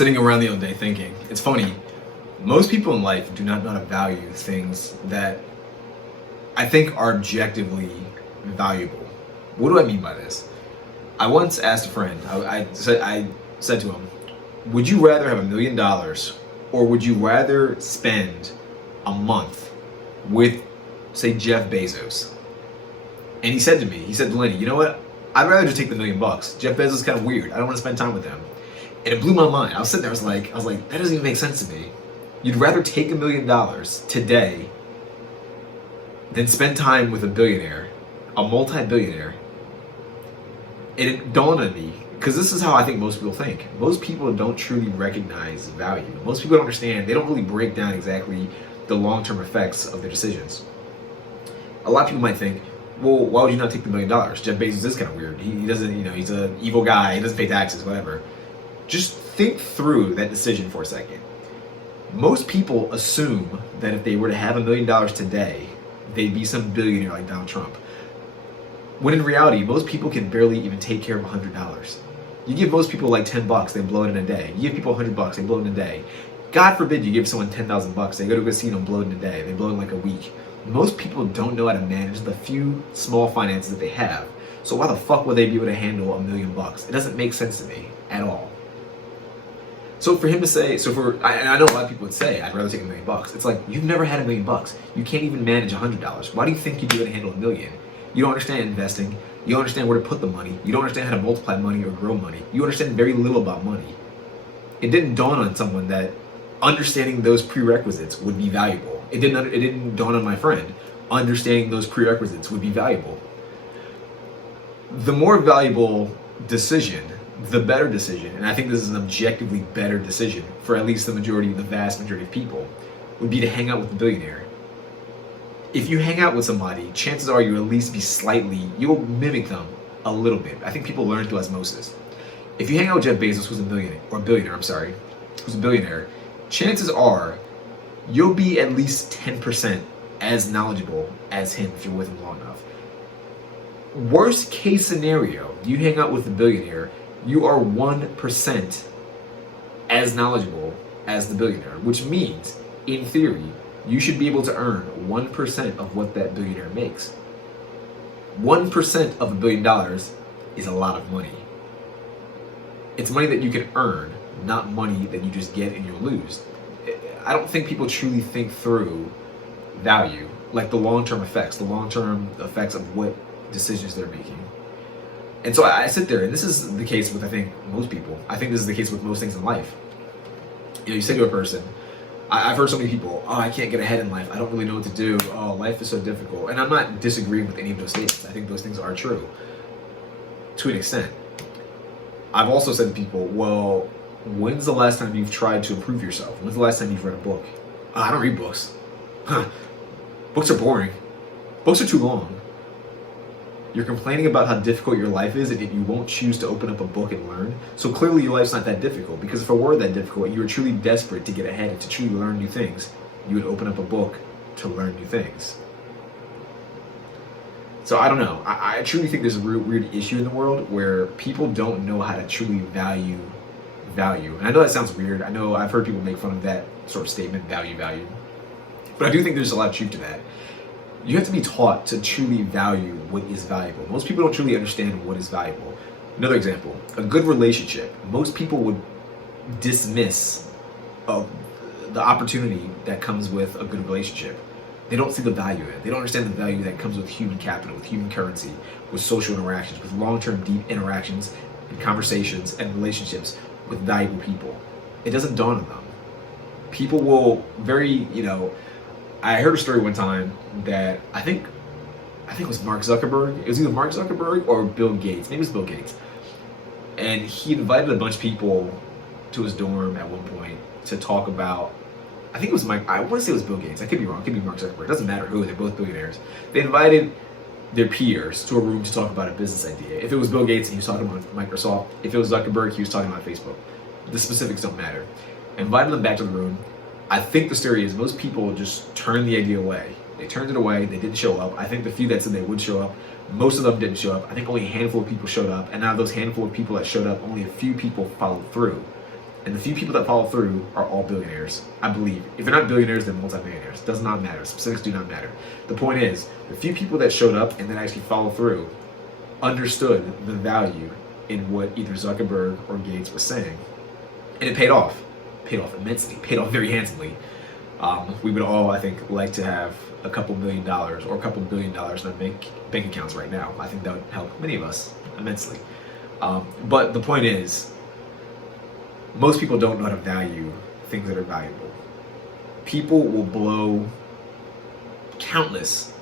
sitting around the other day thinking, it's funny, most people in life do not know how to value things that I think are objectively valuable. What do I mean by this? I once asked a friend, I said to him, would you rather have $1 million or would you rather spend a month with, say, Jeff Bezos? And he said to me, Lenny, you know what? I'd rather just take the $1 million. Jeff Bezos is kind of weird. I don't want to spend time with him. And it blew my mind. I was sitting there, I was like, that doesn't even make sense to me. You'd rather take $1 million today than spend time with a billionaire, a multi-billionaire. And it dawned on me, because this is how I think most people think. Most people don't truly recognize value. Most people don't understand. They don't really break down exactly the long-term effects of their decisions. A lot of people might think, well, why would you not take the $1 million? Jeff Bezos is kind of weird. He doesn't, he's an evil guy. He doesn't pay taxes, whatever. Just think through that decision for a second. Most people assume that if they were to have $1 million today, they'd be some billionaire like Donald Trump. When in reality, most people can barely even take care of $100. You give most people like $10, they blow it in a day. You give people $100, they blow it in a day. God forbid you give someone $10,000, they go to a casino and blow it in a day. They blow it in like a week. Most people don't know how to manage the few small finances that they have. So why the fuck would they be able to handle $1 million? It doesn't make sense to me at all. So for him to say, I know a lot of people would say, I'd rather take $1 million. It's like, you've never had $1 million. You can't even manage $100. Why do you think you'd be able to handle $1 million? You don't understand investing. You don't understand where to put the money. You don't understand how to multiply money or grow money. You understand very little about money. It didn't dawn on someone that understanding those prerequisites would be valuable. It didn't dawn on my friend. Understanding those prerequisites would be valuable. The more valuable decision, the better decision, and I think this is an objectively better decision for at least the vast majority of people, would be to hang out with a billionaire. If you hang out with somebody, chances are you'll at least you'll mimic them a little bit. I think people learn through osmosis. If you hang out with Jeff Bezos, who's a billionaire, chances are you'll be at least 10% as knowledgeable as him if you're with him long enough. Worst case scenario, you hang out with a billionaire, you are 1% as knowledgeable as the billionaire, which means, in theory, you should be able to earn 1% of what that billionaire makes. 1% of $1 billion is a lot of money. It's money that you can earn, not money that you just get and you lose. I don't think people truly think through value, like the long-term effects of what decisions they're making. And so I sit there, and this is the case with, I think, most people. I think this is the case with most things in life. You say to a person, I've heard so many people, I can't get ahead in life. I don't really know what to do. Oh, life is so difficult. And I'm not disagreeing with any of those statements. I think those things are true to an extent. I've also said to people, well, when's the last time you've tried to improve yourself? When's the last time you've read a book? I don't read books. Books are boring. Books are too long. You're complaining about how difficult your life is and you won't choose to open up a book and learn. So clearly your life's not that difficult, because if it were that difficult and you were truly desperate to get ahead and to truly learn new things, you would open up a book to learn new things. So I don't know. I truly think there's a weird issue in the world where people don't know how to truly value. And I know that sounds weird. I know I've heard people make fun of that sort of statement, value. But I do think there's a lot of truth to that. You have to be taught to truly value what is valuable. Most people don't truly understand what is valuable. Another example, a good relationship. Most people would dismiss the opportunity that comes with a good relationship. They don't see the value in it. They don't understand the value that comes with human capital, with human currency, with social interactions, with long-term deep interactions and conversations and relationships with valuable people. It doesn't dawn on them. People will I heard a story one time that I think it was Mark Zuckerberg. It was either Mark Zuckerberg or Bill Gates. Maybe it was Bill Gates. And he invited a bunch of people to his dorm at one point to talk about, I think it was I want to say it was Bill Gates. I could be wrong. It could be Mark Zuckerberg. It doesn't matter who. They're both billionaires. They invited their peers to a room to talk about a business idea. If it was Bill Gates, he was talking about Microsoft. If it was Zuckerberg, he was talking about Facebook. The specifics don't matter. Invited them back to the room. I think the story is most people just turned the idea away. They turned it away. They didn't show up. I think the few that said they would show up, most of them didn't show up. I think only a handful of people showed up. And out of those handful of people that showed up, only a few people followed through. And the few people that follow through are all billionaires, I believe. If they're not billionaires, they're multimillionaires. Does not matter. Specifics do not matter. The point is, the few people that showed up and that actually followed through understood the value in what either Zuckerberg or Gates was saying. And it paid off. Paid off immensely. Paid off very handsomely. We would all, I think, like to have a couple $1 million or a couple $1 billion in our bank accounts right now. I think that would help many of us immensely. But the point is, most people don't know how to value things that are valuable. People will blow countless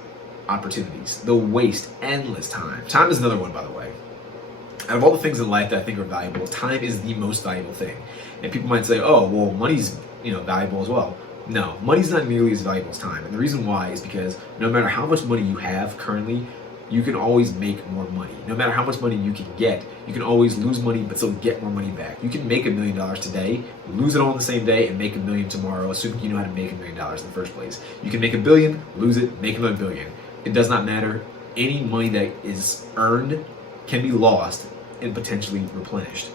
opportunities. They'll waste endless time. Time is another one, by the way. Out of all the things in life that I think are valuable, time is the most valuable thing. And people might say, oh, well, money's valuable as well. No, money's not nearly as valuable as time. And the reason why is because no matter how much money you have currently, you can always make more money. No matter how much money you can get, you can always lose money but still get more money back. You can make $1 million today, lose it all in the same day, and make $1 million tomorrow, assuming you know how to make $1 million in the first place. You can make $1 billion, lose it, make another $1 billion. It does not matter. Any money that is earned can be lost and potentially replenished.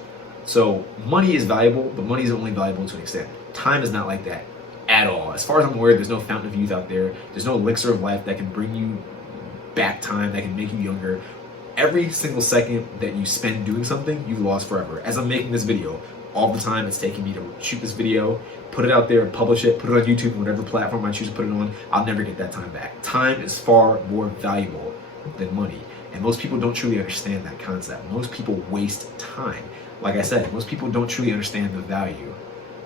So money is valuable, but money is only valuable to an extent. Time is not like that at all. As far as I'm aware, there's no fountain of youth out there. There's no elixir of life that can bring you back time, that can make you younger. Every single second that you spend doing something, you've lost forever. As I'm making this video, all the time it's taking me to shoot this video, put it out there, publish it, put it on YouTube, whatever platform I choose to put it on, I'll never get that time back. Time is far more valuable than money. And most people don't truly understand that concept. Most people waste time. Like I said, most people don't truly understand the value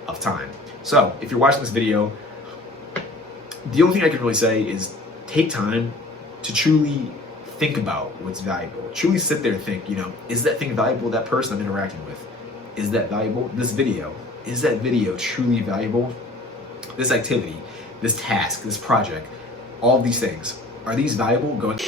of time. So if you're watching this video, the only thing I can really say is take time to truly think about what's valuable. Truly sit there and think, is that thing valuable? That person I'm interacting with, is that valuable? This video, is that video truly valuable? This activity, this task, this project, all these things, are these valuable? Going